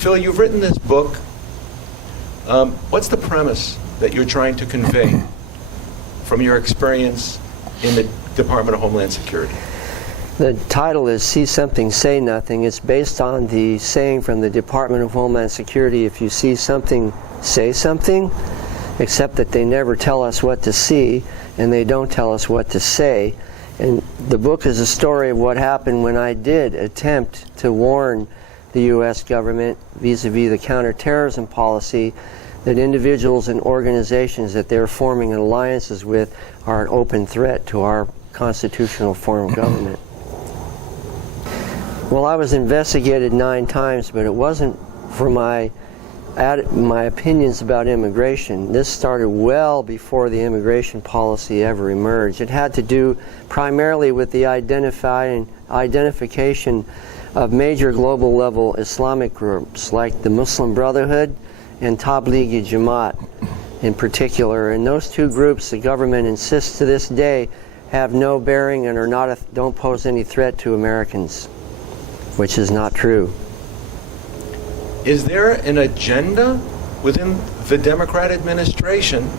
Phil, you've written this book. What's the premise that you're trying to convey from your experience in the Department of Homeland Security? The title is See Something, Say Nothing. It's based on the saying from the Department of Homeland Security, if you see something, say something, except that they never tell us what to see and they don't tell us what to say. And the book is a story of what happened when I did attempt to warn the U.S. government vis-a-vis the counterterrorism policy that individuals and organizations that they're forming alliances with are an open threat to our constitutional form of government. Well, I was investigated 9 times, but it wasn't for my opinions about immigration. This started well before the immigration policy ever emerged. It had to do primarily with the identification of major global level Islamic groups like the Muslim Brotherhood and Tablighi Jamaat in particular. And those 2 groups, the government insists to this day, have no bearing and don't pose any threat to Americans, which is not true. Is there an agenda within the Democrat administration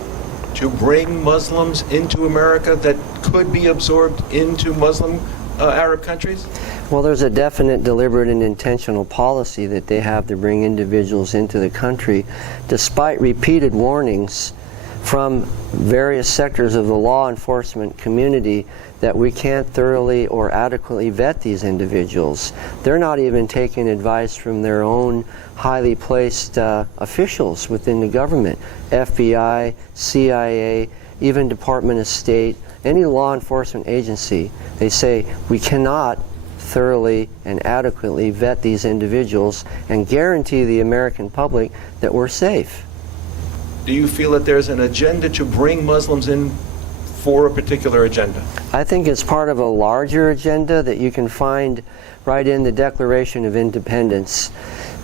to bring Muslims into America that could be absorbed into Muslim Arab countries? Well, there's a definite, deliberate, and intentional policy that they have to bring individuals into the country, despite repeated warnings from various sectors of the law enforcement community that we can't thoroughly or adequately vet these individuals. They're not even taking advice from their own highly placed officials within the government, FBI, CIA, even Department of State, any law enforcement agency. They say we cannot thoroughly and adequately vet these individuals and guarantee the American public that we're safe. Do you feel that there's an agenda to bring Muslims in for a particular agenda? I think it's part of a larger agenda that you can find right in the Declaration of Independence,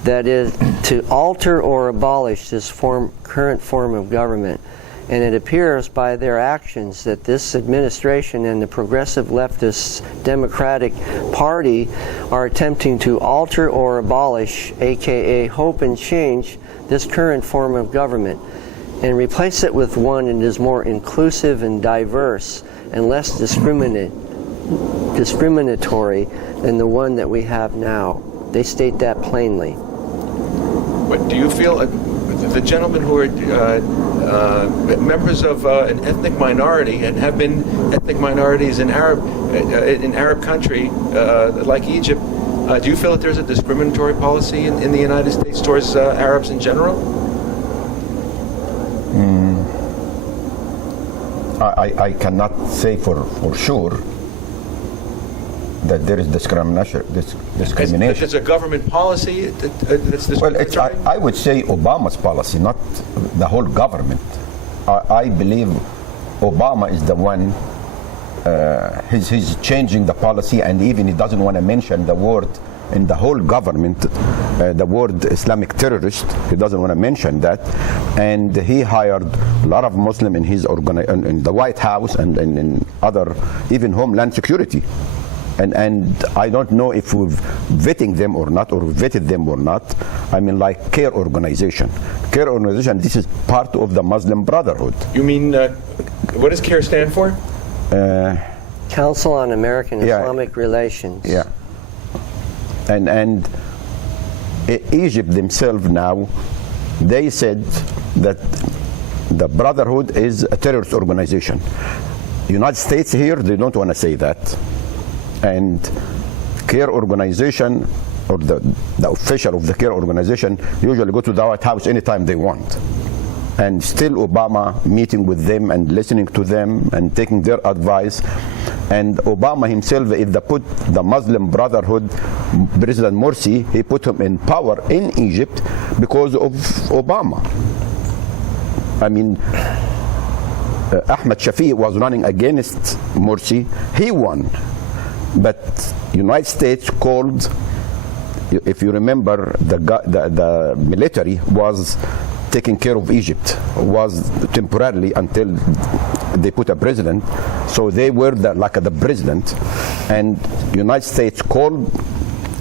that is to alter or abolish this current form of government. And it appears by their actions that this administration and the progressive leftist Democratic Party are attempting to alter or abolish, aka hope and change, this current form of government and replace it with one that is more inclusive and diverse and less discriminatory than the one that we have now. They state that plainly. But do you feel the gentlemen who are members of an ethnic minority and have been ethnic minorities in Arab country like Egypt, do you feel that there's a discriminatory policy in the United States towards Arabs in general? I cannot say for sure that there is discrimination. It's a government policy that's discriminatory? Well, I would say Obama's policy, not the whole government. I believe Obama is the one, he's changing the policy, and even he doesn't want to mention the word in the whole government, the word Islamic terrorist. He doesn't want to mention that. And he hired a lot of Muslims in his in the White House and in other, even Homeland Security. And I don't know if we've vetting them or not, or vetted them or not. I mean, like CARE organization. CARE organization, this is part of the Muslim Brotherhood. You mean, what does CARE stand for? Council on American Islamic Relations. Yeah. And Egypt themselves now, they said that the Brotherhood is a terrorist organization. United States here, they don't want to say that. And CARE organization, or the official of the CARE organization, usually go to the White House anytime they want. And still Obama meeting with them and listening to them and taking their advice. And Obama himself, if they put the Muslim Brotherhood, President Morsi, he put him in power in Egypt because of Obama. I mean, Ahmed Shafiq was running against Morsi. He won. But United States called, if you remember, the military was taking care of Egypt, was temporarily until they put a president. So they were like the president, and United States called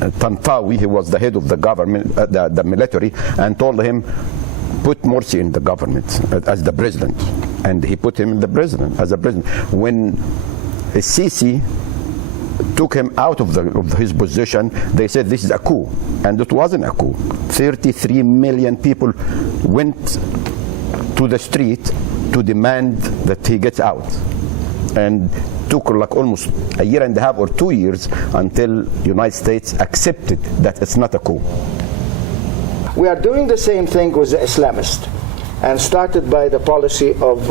Tantawi, he was the head of the government, the military, and told him, put Morsi in the government as the president. And he put him in the president, as a president. When Sisi took him out of his position, they said this is a coup. And it wasn't a coup. 33 million people went to the street to demand that he gets out. And took like almost a year and a half or 2 years until United States accepted that it's not a coup. We are doing the same thing with the Islamists, and started by the policy of,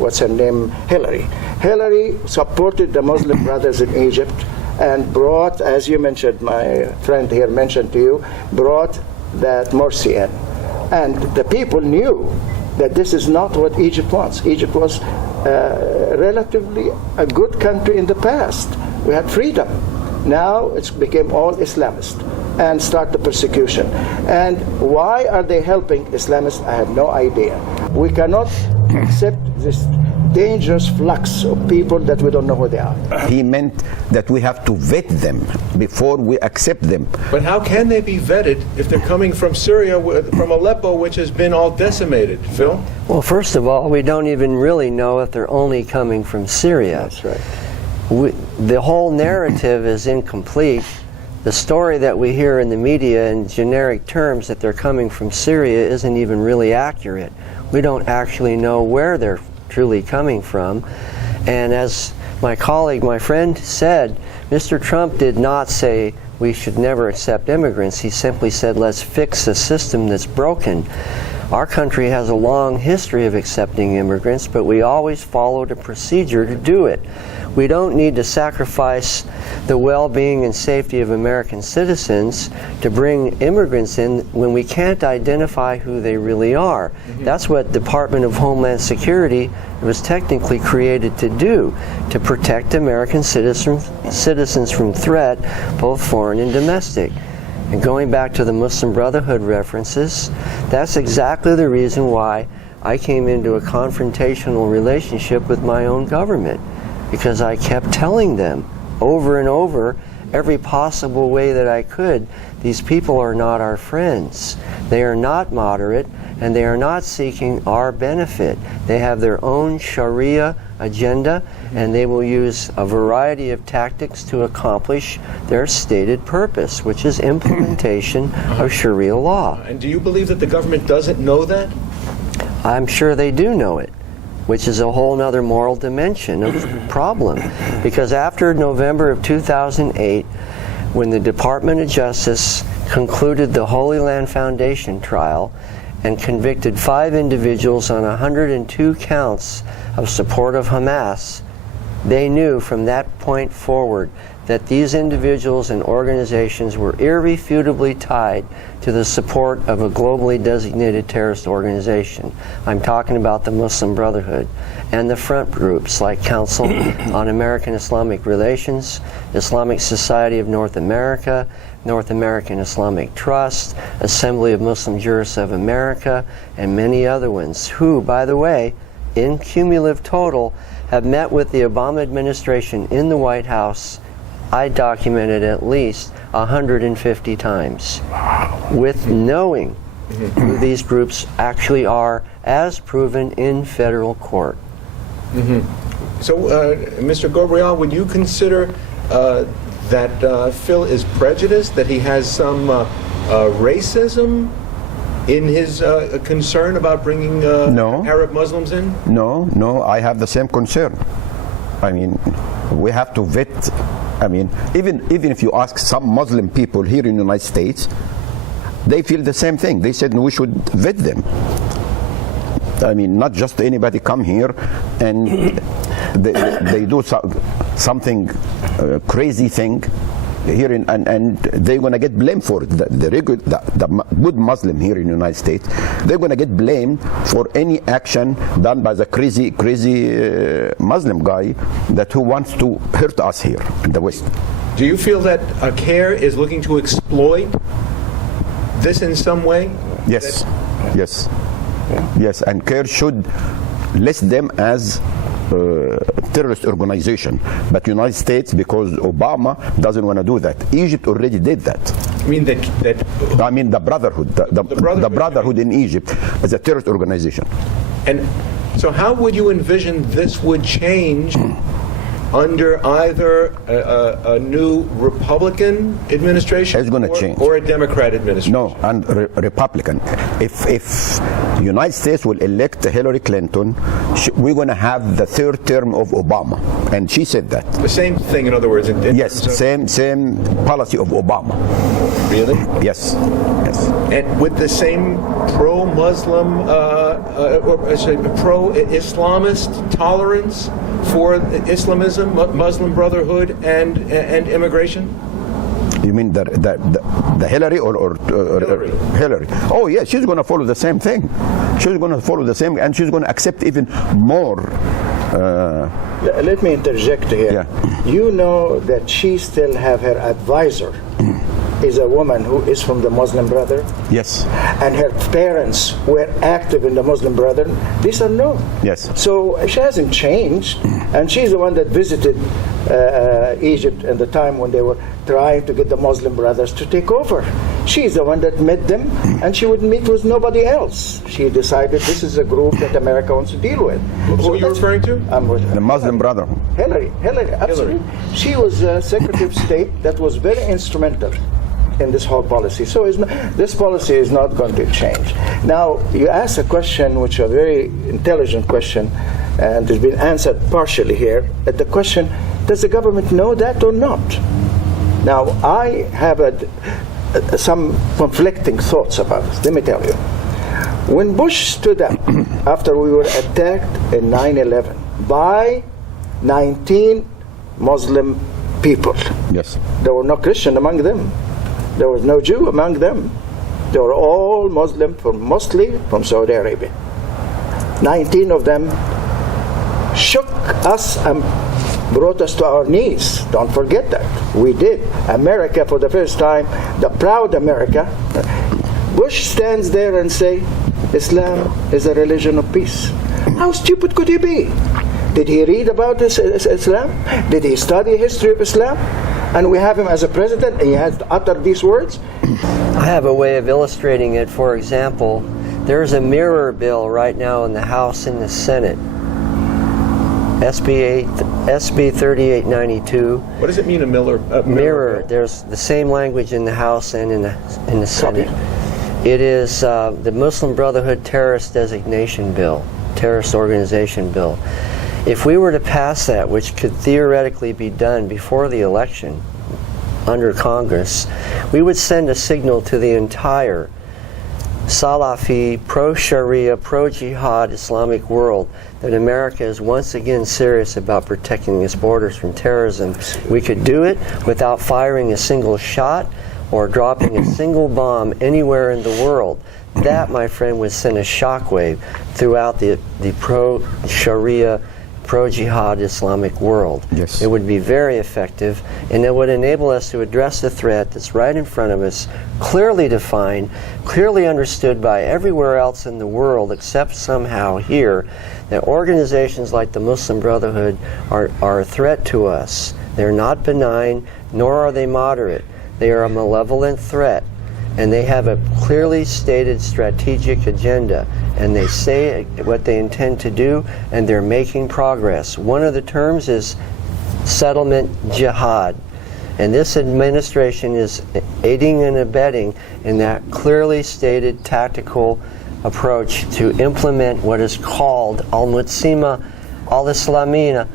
what's her name, Hillary. Hillary supported the Muslim Brothers in Egypt and brought, as you mentioned, my friend here mentioned to you, brought that Morsi in. And the people knew that this is not what Egypt wants. Egypt was relatively a good country in the past. We had freedom. Now it's became all Islamist and start the persecution. And why are they helping Islamists? I have no idea. We cannot accept this dangerous flux of people that we don't know who they are. He meant that we have to vet them before we accept them. But how can they be vetted if they're coming from Syria, from Aleppo, which has been all decimated? Phil? Well, first of all, we don't even really know if they're only coming from Syria. That's right. The whole narrative is incomplete. The story that we hear in the media in generic terms that they're coming from Syria isn't even really accurate. We don't actually know where they're truly coming from. And as my colleague, my friend said, Mr. Trump did not say we should never accept immigrants. He simply said, let's fix a system that's broken. Our country has a long history of accepting immigrants, but we always followed a procedure to do it. We don't need to sacrifice the well-being and safety of American citizens to bring immigrants in when we can't identify who they really are. That's what Department of Homeland Security was technically created to do, to protect American citizens from threat, both foreign and domestic. And going back to the Muslim Brotherhood references, that's exactly the reason why I came into a confrontational relationship with my own government, because I kept telling them over and over, every possible way that I could, these people are not our friends. They are not moderate, and they are not seeking our benefit. They have their own Sharia agenda, and they will use a variety of tactics to accomplish their stated purpose, which is implementation of Sharia law. And do you believe that the government doesn't know that? I'm sure they do know it, which is a whole other moral dimension of the problem. Because after November of 2008, when the Department of Justice concluded the Holy Land Foundation trial and convicted 5 individuals on 102 counts of support of Hamas, they knew from that point forward that these individuals and organizations were irrefutably tied to the support of a globally designated terrorist organization. I'm talking about the Muslim Brotherhood and the front groups like Council on American Islamic Relations, Islamic Society of North America, North American Islamic Trust, Assembly of Muslim Jurists of America, and many other ones who, by the way, in cumulative total, have met with the Obama administration in the White House, I documented at least 150 times, with knowing who these groups actually are, as proven in federal court. So, Mr. Gabriel, would you consider that Phil is prejudiced, that he has some racism in his concern about bringing No. Arab Muslims in? No, I have the same concern. I mean, we have to vet. I mean, even if you ask some Muslim people here in the United States, they feel the same thing. They said we should vet them. I mean, not just anybody come here and they do something crazy thing here and they're going to get blamed for it. The good Muslim here in the United States, they're going to get blamed for any action done by the crazy Muslim guy that who wants to hurt us here in the West. Do you feel that CARE is looking to exploit this in some way? Yes, yes, and CARE should list them as terrorist organization. But United States, because Obama doesn't want to do that. Egypt already did that. I mean I mean the Brotherhood. The Brotherhood in Egypt is a terrorist organization. And so how would you envision this would change under either a new Republican administration It's gonna change. or a Democrat administration? No, and Republican. If United States will elect Hillary Clinton, we're going to have the third term of Obama, and she said that. The same thing, in other words. Yes, same policy of Obama. Really? Yes, yes. And with the same pro-Muslim, pro-Islamist tolerance for Islamism, Muslim Brotherhood, and immigration? You mean the Hillary or Hillary. Hillary? Oh yeah, she's going to follow the same thing. She's going to follow the same, and she's going to accept even more. Let me interject here. Yeah. You know that she still have her advisor is a woman who is from the Muslim Brotherhood. Yes. And her parents were active in the Muslim Brotherhood. These are known. Yes. So she hasn't changed, and she's the one that visited Egypt in the time when they were trying to get the Muslim Brothers to take over. She's the one that met them, and she would meet with nobody else. She decided this is a group that America wants to deal with. Who are you referring to? I'm with her. The Muslim Brotherhood. Hillary, absolutely. She was Secretary of State that was very instrumental in this whole policy. So this policy is not going to change. Now, you asked a question, which is a very intelligent question, and has been answered partially here. At the question, does the government know that or not? Now, I have some conflicting thoughts about this. Let me tell you. When Bush stood up after we were attacked in 9/11 by 19 Muslim people, Yes. there were no Christian among them. There was no Jew among them. They were all Muslim, mostly from Saudi Arabia. 19 of them shook us and brought us to our knees. Don't forget that. We did. America, for the first time, the proud America, Bush stands there and say, Islam is a religion of peace. How stupid could he be? Did he read about Islam? Did he study history of Islam? And we have him as a president, and he has uttered these words. I have a way of illustrating it. For example, there's a mirror bill right now in the House and the Senate. SB 3892. What does it mean, a Mirror. There's the same language in the House and in the Senate. It is the Muslim Brotherhood terrorist designation bill, terrorist organization bill. If we were to pass that, which could theoretically be done before the election under Congress, we would send a signal to the entire Salafi, pro-Sharia, pro-jihad Islamic world that America is once again serious about protecting its borders from terrorism. We could do it without firing a single shot or dropping a single bomb anywhere in the world. That, my friend, would send a shockwave throughout the pro-Sharia, pro-jihad Islamic world. Yes. It would be very effective, and it would enable us to address the threat that's right in front of us, clearly defined, clearly understood by everywhere else in the world except somehow here, that organizations like the Muslim Brotherhood are a threat to us. They're not benign, nor are they moderate. They are a malevolent threat, and they have a clearly stated strategic agenda, and they say what they intend to do, and they're making progress. One of the terms is settlement jihad, and this administration is aiding and abetting in that clearly stated tactical approach to implement what is called al-Mutsima al-Islamina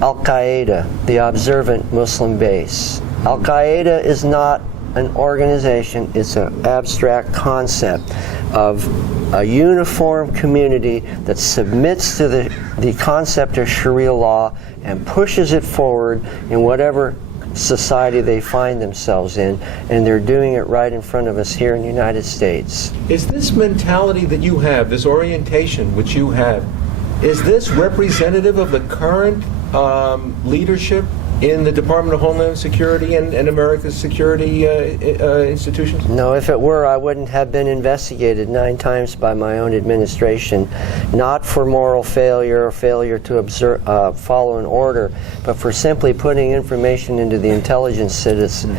al-Qaeda, the observant Muslim base. Al-Qaeda is not an organization, it's an abstract concept of a uniform community that submits to the concept of Sharia law and pushes it forward in whatever society they find themselves in, and they're doing it right in front of us here in the United States. Is this mentality that you have, this orientation which you have, is this representative of the current leadership in the Department of Homeland Security and America's security institutions? No, if it were, I wouldn't have been investigated 9 times by my own administration, not for moral failure or failure to follow an order, but for simply putting information into the intelligence system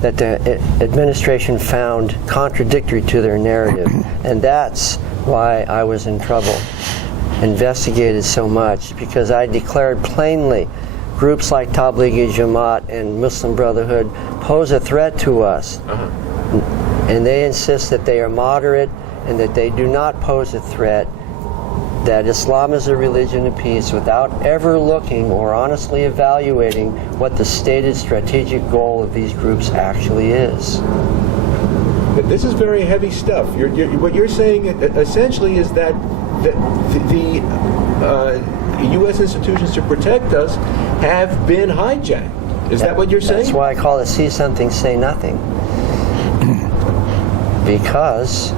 that the administration found contradictory to their narrative. And that's why I was in trouble. Investigated so much, because I declared plainly groups like Tablighi Jamaat and Muslim Brotherhood pose a threat to us. And they insist that they are moderate and that they do not pose a threat, that Islam is a religion of peace, without ever looking or honestly evaluating what the stated strategic goal of these groups actually is. This is very heavy stuff. What you're saying essentially is that the U.S. institutions to protect us have been hijacked. Is that what you're saying? That's why I call it see something, say nothing. Because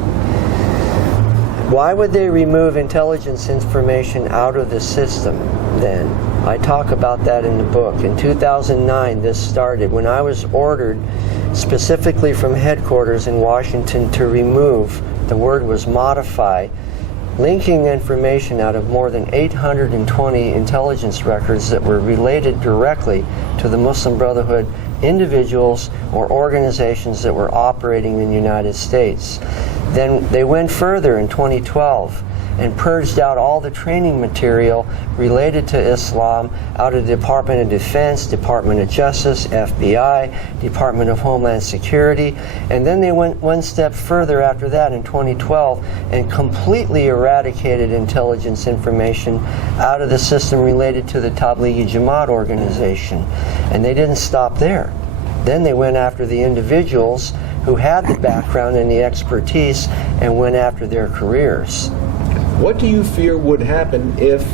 why would they remove intelligence information out of the system then? I talk about that in the book. In 2009, this started when I was ordered specifically from headquarters in Washington to remove, the word was modify, linking information out of more than 820 intelligence records that were related directly to the Muslim Brotherhood individuals or organizations that were operating in the United States. Then they went further in 2012 and purged out all the training material related to Islam out of the Department of Defense, Department of Justice, FBI, Department of Homeland Security, and then they went one step further after that in 2012 and completely eradicated intelligence information out of the system related to the Tablighi Jamaat organization. And they didn't stop there. Then they went after the individuals who had the background and the expertise and went after their careers. What do you fear would happen if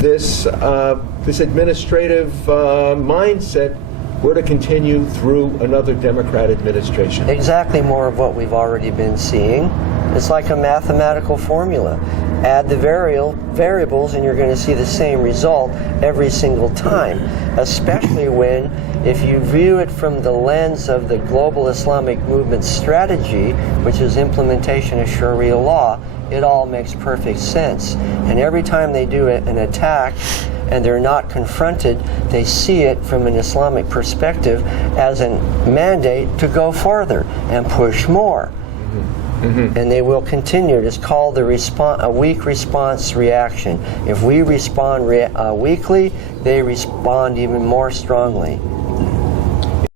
this administrative mindset were to continue through another Democrat administration? Exactly, more of what we've already been seeing. It's like a mathematical formula. Add the variables and you're going to see the same result every single time, especially when, if you view it from the lens of the global Islamic movement strategy, which is implementation of Sharia law, it all makes perfect sense. And every time they do an attack and they're not confronted, they see it from an Islamic perspective as a mandate to go further and push more. And they will continue. It's called a weak response reaction. If we respond weakly, they respond even more strongly.